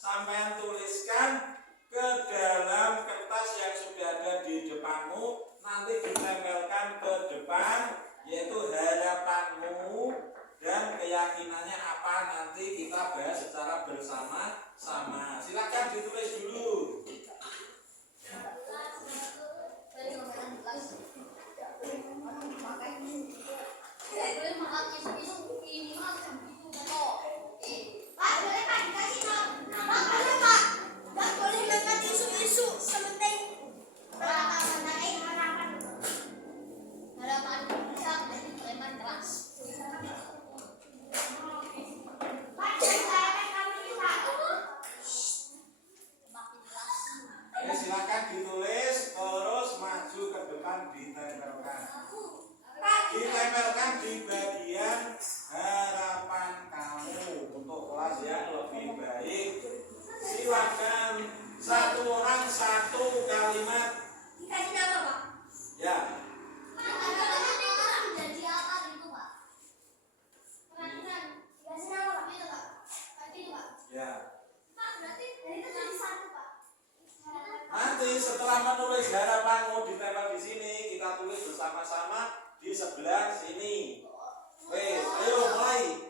sampean tuliskan ke dalam kertas yang sudah ada di depanmu, nanti ditempelkan ke depan, yaitu harapanmu dan keyakinannya apa, nanti kita bahas secara bersama-sama. Silakan ditulis dulu. Silakan ditulis, terus maju ke depan, ditempelkan. Ditempelkan di bagian harapan kamu untuk kelas yang lebih baik. Silakan satu orang satu kalimat. Dikasih nama, Pak? Ya. Jadi apa itu, Pak? Perhatikan. Dikasih nama, Pak? Itu, Pak. Itu, Pak. Ya. Pak, berarti itu jadi satu, Pak. Nanti setelah menulis harapanmu ditempel di sini, kita tulis bersama-sama di sebelah sini. Wes, ayo mulai.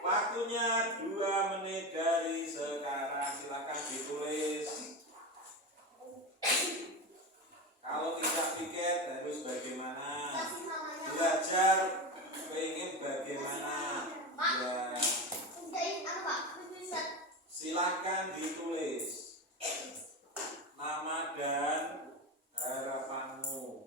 Waktunya 2 menit dari sekarang. Silakan ditulis. Kalau tidak piket harus bagaimana? Belajar pengen bagaimana? Ya. Silakan ditulis nama dan harapanmu.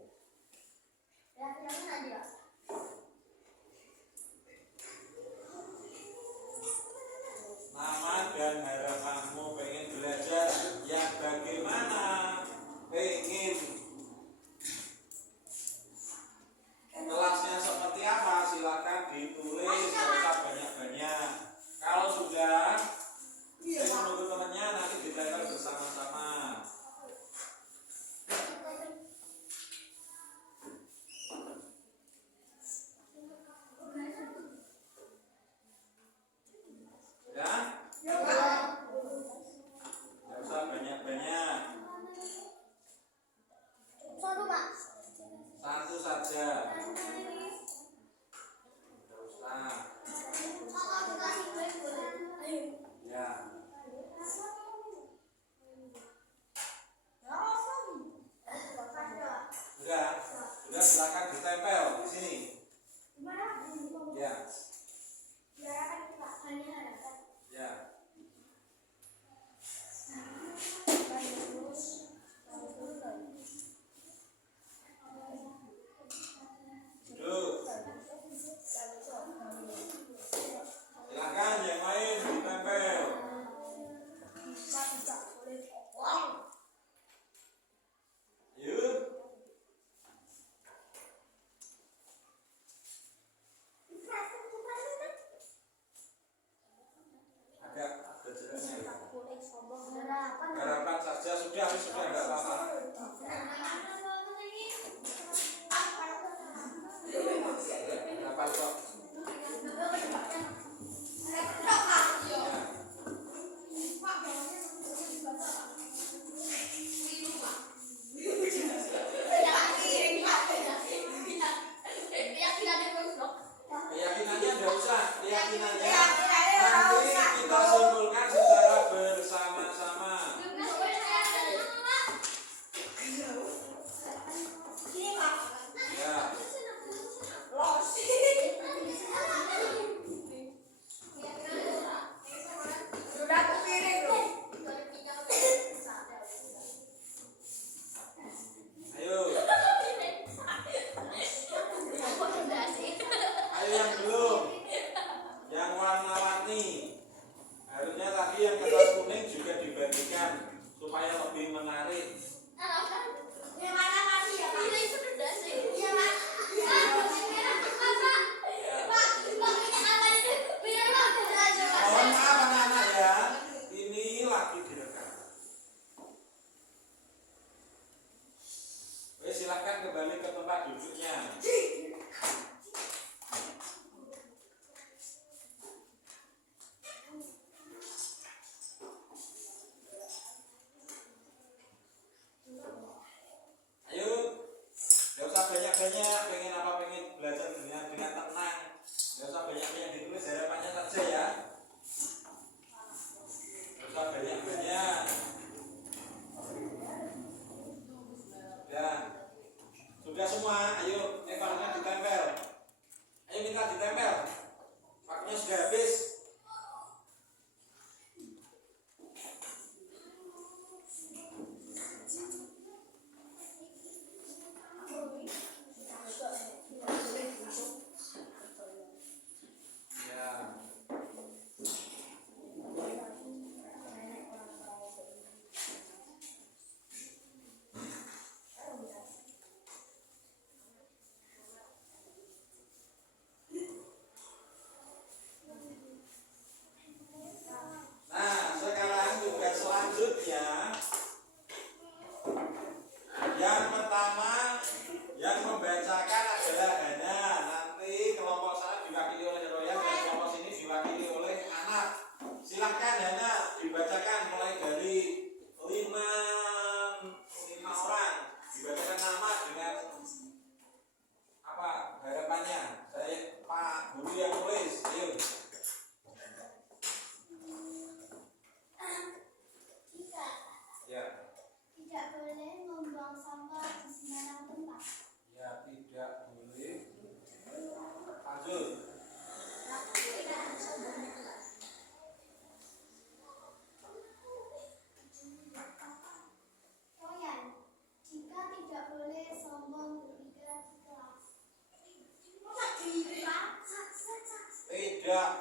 Nama dan harapanmu, pengen belajar yang bagaimana, pengen kelasnya seperti apa, silakan ditulis, gak usah banyak-banyak. Kalau sudah, saya menunggu temannya, nanti ditempel bersama-sama. Ya? Gak usah banyak-banyak. Satu saja. Gak usah. Ya. Sudah silakan ditempel di sini. Ya. Ya. Duduk. Silakan yang lain ditempel. Yuk. Ada jelasnya. Harapan saja sudah enggak apa-apa. Harapan kok. Keyakinannya enggak usah, keyakinannya nanti kita simpulkan secara bersama-sama. Ya. Ayo. Ayo yang belum. Yang warna-warni. Harusnya tadi yang kertas kuning juga dibagikan supaya lebih menarik. Mohon maaf anak-anak ya, ini lagi direkam. Wes silahkan kembali ke tempat duduknya.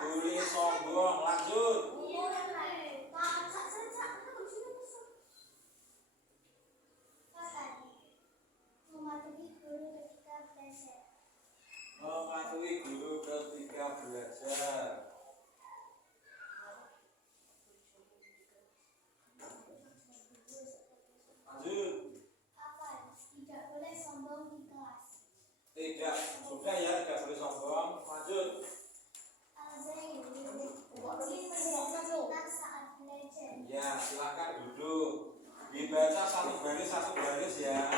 boleh sombong. Lanjut. Mematuhi guru ketika belajar. Lanjut. Tidak boleh sombong di kelas. Tidak, sudah ya, tidak boleh sombong. Lanjut. Saat belajar. Ya, silakan duduk. Dibaca satu baris ya.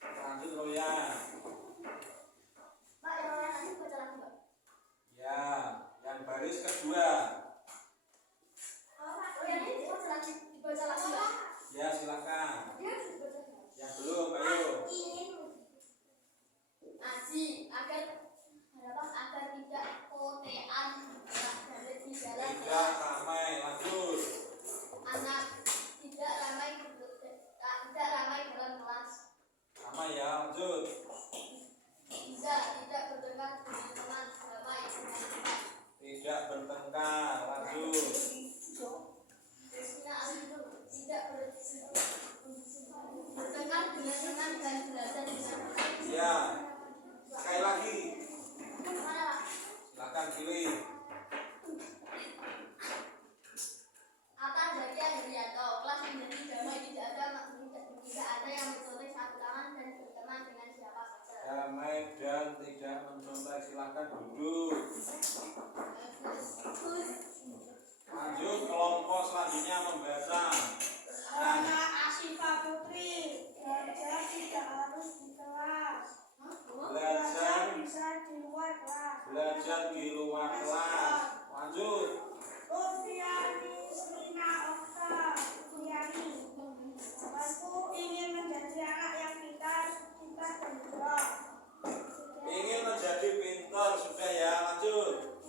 Lanjut Royan. Pak, yang mana nanti baca lagi, Pak? Ya, yang baris kedua. Oh, yang ini dibaca lagi, Pak? Ya, silakan. Dia harus dibaca. Yang belum, ayo. Ingin ngaji agar tidak kotean berada di jalan. Tidak ramai, lanjut. Anak tidak ramai dalam kelas. Ramai ya, lanjut. Tidak bertengkar dengan teman ramai dengan teman. Tidak bertengkar, lanjut. Tidak bertengkar dengan teman dan belajar dengan teman. Ya, sekali lagi. Mana, Pak? Silakan pilih. Atas Zaki Andrianto, kelas menjadi damai, tidak ada yang mencolek sapu tangan dan berteman dengan siapa saja. Damai dan tidak mencontek, silakan duduk. Lanjut, kelompok selanjutnya membaca. Anak Asyifa Putri, belajar tidak harus di kelas. Belajar bisa di luar kelas. Belajar di luar kelas. Lanjut. Ufiani Selina Okta, Ufiani. Aku ingin menjadi anak yang pintar dan berat. Ingin menjadi pintar, sudah ya, lanjut.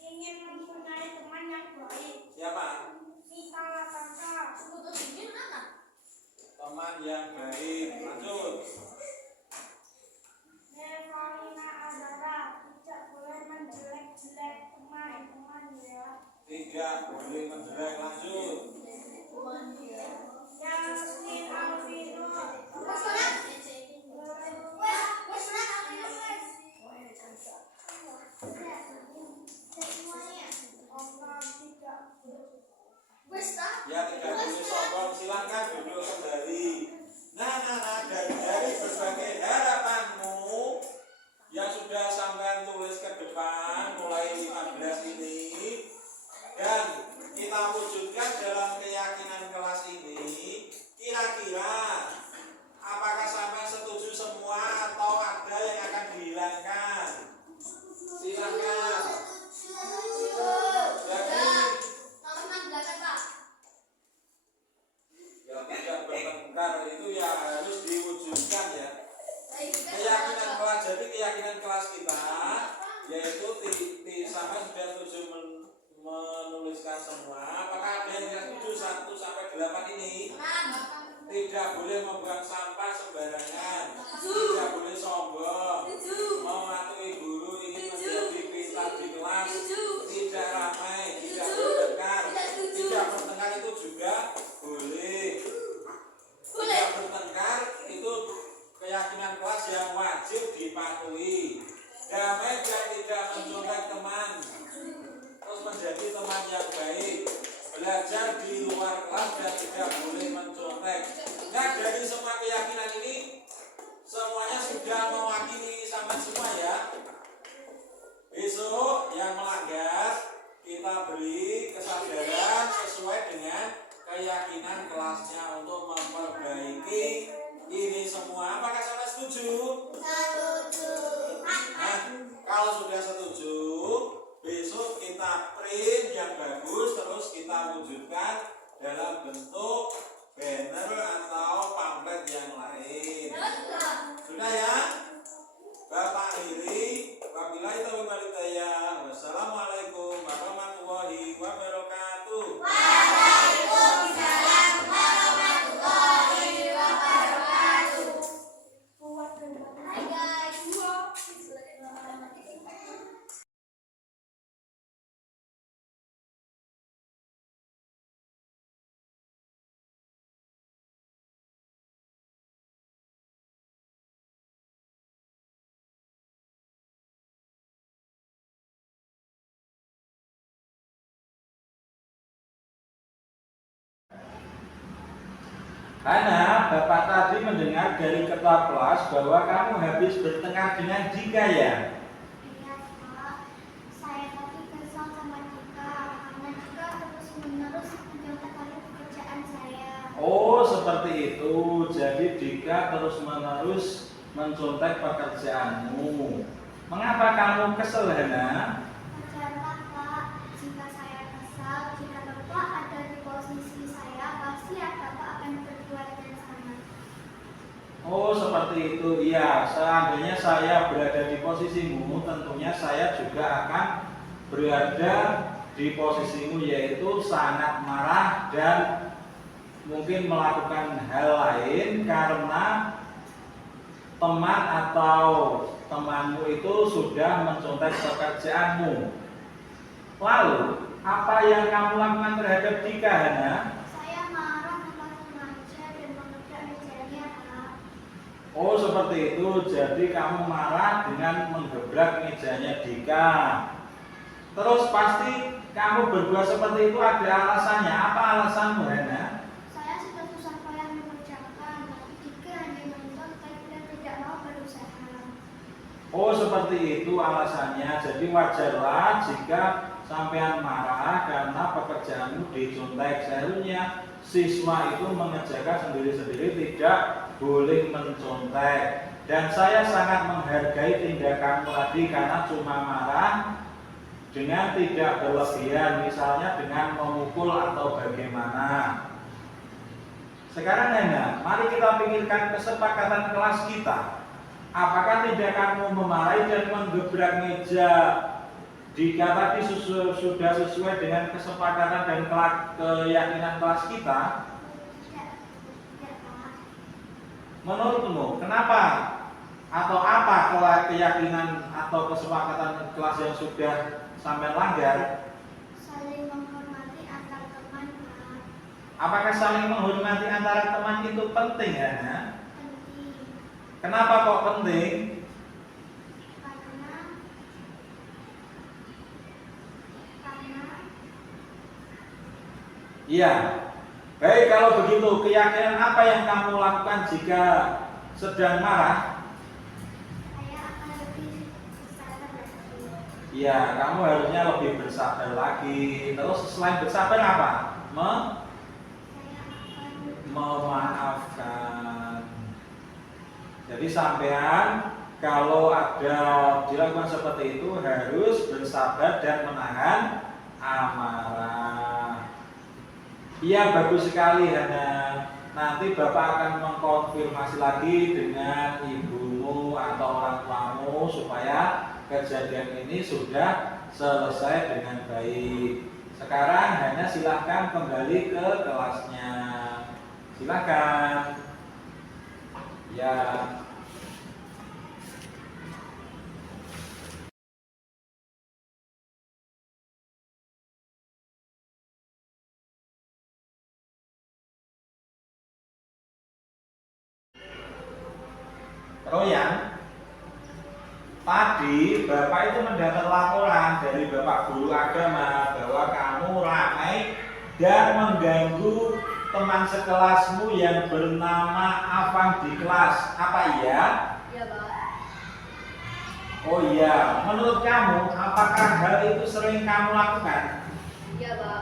Ingin mempunyai teman yang baik. Siapa? Kita Lataka. Putus ini mana? Teman yang baik, lanjut. Nevalina Azara, tidak boleh menjelek-jelek teman-teman ya. Tidak boleh menjelek, lanjut. Yasmin Alvino. Ya, tidak boleh sombong, silakan duduk kembali. Nah, dari berbagai harapanmu yang sudah sampai tulis ke depan mulai 15 ini dan kita wujudkan dalam keyakinan kelas ini, kira-kira apakah sampai setuju semua atau ada yang akan dihilangkan? Silakan. Jadi yang tidak bertengkar itu ya harus diwujudkan ya. Keyakinan kelas, jadi keyakinan kelas kita yaitu sampai sudah setuju menuliskan semua. Apakah ada yang tidak setuju 1 sampai 8 ini? Tidak boleh membuang sampah sembarangan. Tidak boleh sombong. Mematuhi guru, ingin menjadi pintar di kelas. Tidak ramai, tidak bertengkar. Tidak bertengkar itu juga boleh. Tidak bertengkar itu keyakinan kelas yang wajib dipatuhi. Damai dan tidak mencontek teman, terus menjadi teman yang baik. Belajar di luar kelas dan tidak boleh mencontek. Nah, dari semua keyakinan ini semuanya sudah mewakili sama semua ya. Besok yang melanggar kita beri kesadaran sesuai dengan keyakinan kelasnya untuk memperbaiki ini semua. Apakah sampai setuju? Nah, kalau sudah setuju, besok kita print yang bagus, terus kita wujudkan dalam bentuk banner atau pamflet yang lain. Sudah ya? Bapak akhiri, wabillahi taufiq wal hidayah. Wassalamualaikum warahmatullahi wabarakatuh. Hana, Bapak tadi mendengar dari ketua kelas bahwa kamu habis bertengkar dengan Dika ya? Iya, Pak. Saya tadi kesal sama Dika karena Dika terus-menerus mencontohkan pekerjaan saya. Oh, seperti itu. Jadi Dika terus-menerus mencontek pekerjaanmu. Mengapa kamu kesel, Hana? Wajarlah, Pak. Jika saya kesal, jika Bapak ada di posisi saya, pasti Bapak akan berbuat yang sama. Oh, seperti itu. Iya, seandainya saya berada di posisimu, tentunya saya juga akan berada di posisimu, yaitu sangat marah dan mungkin melakukan hal lain karena teman atau temanmu itu sudah mencontek pekerjaanmu. Lalu, apa yang kamu lakukan terhadap Dika, Hana? Saya marah tanpa sengaja dan mengebrak mejanya, Pak. Oh, seperti itu. Jadi kamu marah dengan menggebrak mejanya Dika. Terus pasti kamu berbuat seperti itu ada alasannya. Apa alasanmu, Hana? Saya sudah susah payah mengerjakan, tapi Dika hanya mencontek dan tidak mau berusaha. Oh, seperti itu alasannya. Jadi wajarlah jika sampean marah karena pekerjaanmu dicontek. Seharusnya siswa itu mengerjakan sendiri-sendiri, tidak boleh mencontek. Dan saya sangat menghargai tindakanmu tadi karena cuma marah dengan tidak berlebihan, misalnya dengan memukul atau bagaimana. Sekarang Hana, mari kita pikirkan kesepakatan kelas kita. Apakah tindakanmu memarahi dan menggebrak meja Dika tadi sudah sesuai dengan kesepakatan dan keyakinan kelas kita? Tidak, Pak. Menurutmu, kenapa? Atau apa keyakinan atau kesepakatan kelas yang sudah sampai langgar? Saling menghormati antar teman, Pak. Apakah saling menghormati antara teman itu penting, Hana? Penting. Kenapa kok penting? Karena Iya. Baik, kalau begitu, keyakinan apa yang kamu lakukan jika sedang marah? saya akan lebih bersabar lagi. Iya, kamu harusnya lebih bersabar lagi. Terus selain bersabar apa? Saya akan Memaafkan. Jadi sampean kalau ada dilakukan seperti itu harus bersabar dan menahan amarah. Iya, bagus sekali Hana. Nanti Bapak akan mengkonfirmasi lagi dengan ibumu atau orang tuamu supaya kejadian ini sudah selesai dengan baik. Sekarang Hana silahkan kembali ke kelasnya. Silahkan. Ya. Royan, tadi Bapak itu mendapat laporan dari Bapak Guru Agama bahwa kamu ramai dan mengganggu teman sekelasmu yang bernama Afang di kelas. Apa iya? Iya, Pak. Oh iya, menurut kamu apakah hal itu sering kamu lakukan? Iya, Pak.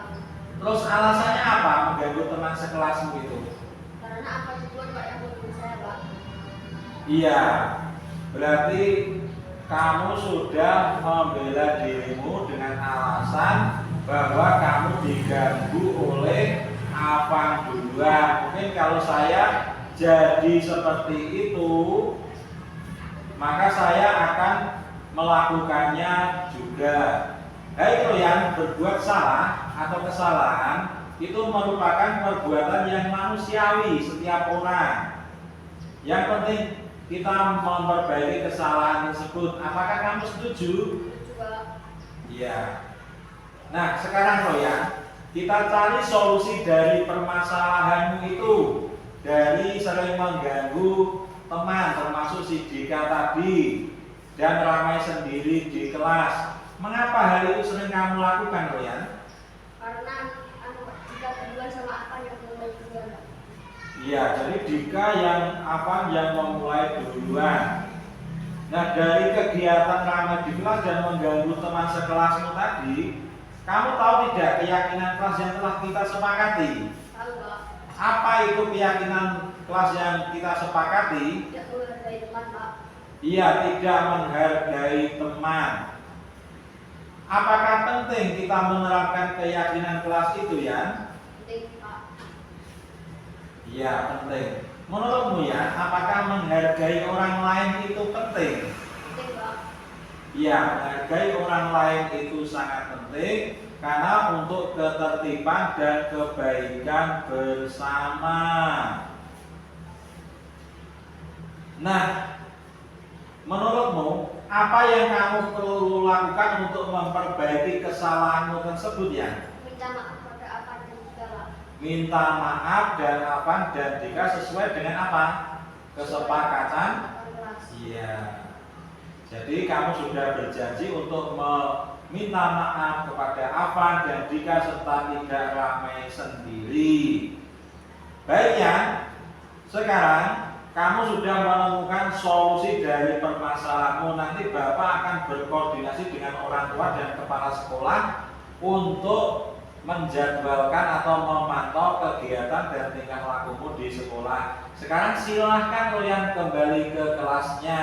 Terus alasannya apa mengganggu teman sekelasmu itu? Karena apa duluan Pak yang menurut saya, Pak? Iya, berarti kamu sudah membela dirimu dengan alasan bahwa kamu diganggu oleh Afang duluan. Mungkin kalau saya jadi seperti itu, maka saya akan melakukannya juga. Baik, yang berbuat salah atau kesalahan itu merupakan perbuatan yang manusiawi setiap orang. Yang penting kita memperbaiki kesalahan tersebut. Apakah kamu setuju? Setuju, Pak. Iya. Nah, sekarang Royan, kita cari solusi dari permasalahanmu itu. Dari sering mengganggu teman, termasuk si Dika tadi, dan ramai sendiri di kelas. Mengapa hal itu sering kamu lakukan, Royan? Karena jika duluan sama apa yang mulai duluan, Pak. Ya, jadi Dika yang memulai duluan. Nah, dari kegiatan ramai di kelas dan mengganggu teman sekelasmu tadi, kamu tahu tidak keyakinan kelas yang telah kita sepakati? Tahu, Pak. Apa itu keyakinan kelas yang kita sepakati? Tidak menghargai teman, Pak. Iya, tidak menghargai teman. Apakah penting kita menerapkan keyakinan kelas itu ya? Penting, Pak. Iya, penting. Menurutmu ya, apakah menghargai orang lain itu penting? Penting, Pak. Ya, menghargai orang lain itu sangat penting karena untuk ketertiban dan kebaikan bersama. Nah, menurutmu apa yang kamu perlu lakukan untuk memperbaiki kesalahanmu tersebut ya? Minta maaf pada apa dan Dika, Pak. Minta maaf dan Afan dan Dika sesuai dengan apa? Kesepakatan. Kelas. Iya. Jadi kamu sudah berjanji untuk meminta maaf kepada Afan dan Dika serta tidak ramai sendiri. Baik ya. Sekarang kamu sudah menemukan solusi dari permasalahanmu. Nanti Bapak akan berkoordinasi dengan orang tua dan kepala sekolah untuk menjadwalkan atau memantau kegiatan dan tingkah lakumu di sekolah. Sekarang silahkan kalian kembali ke kelasnya.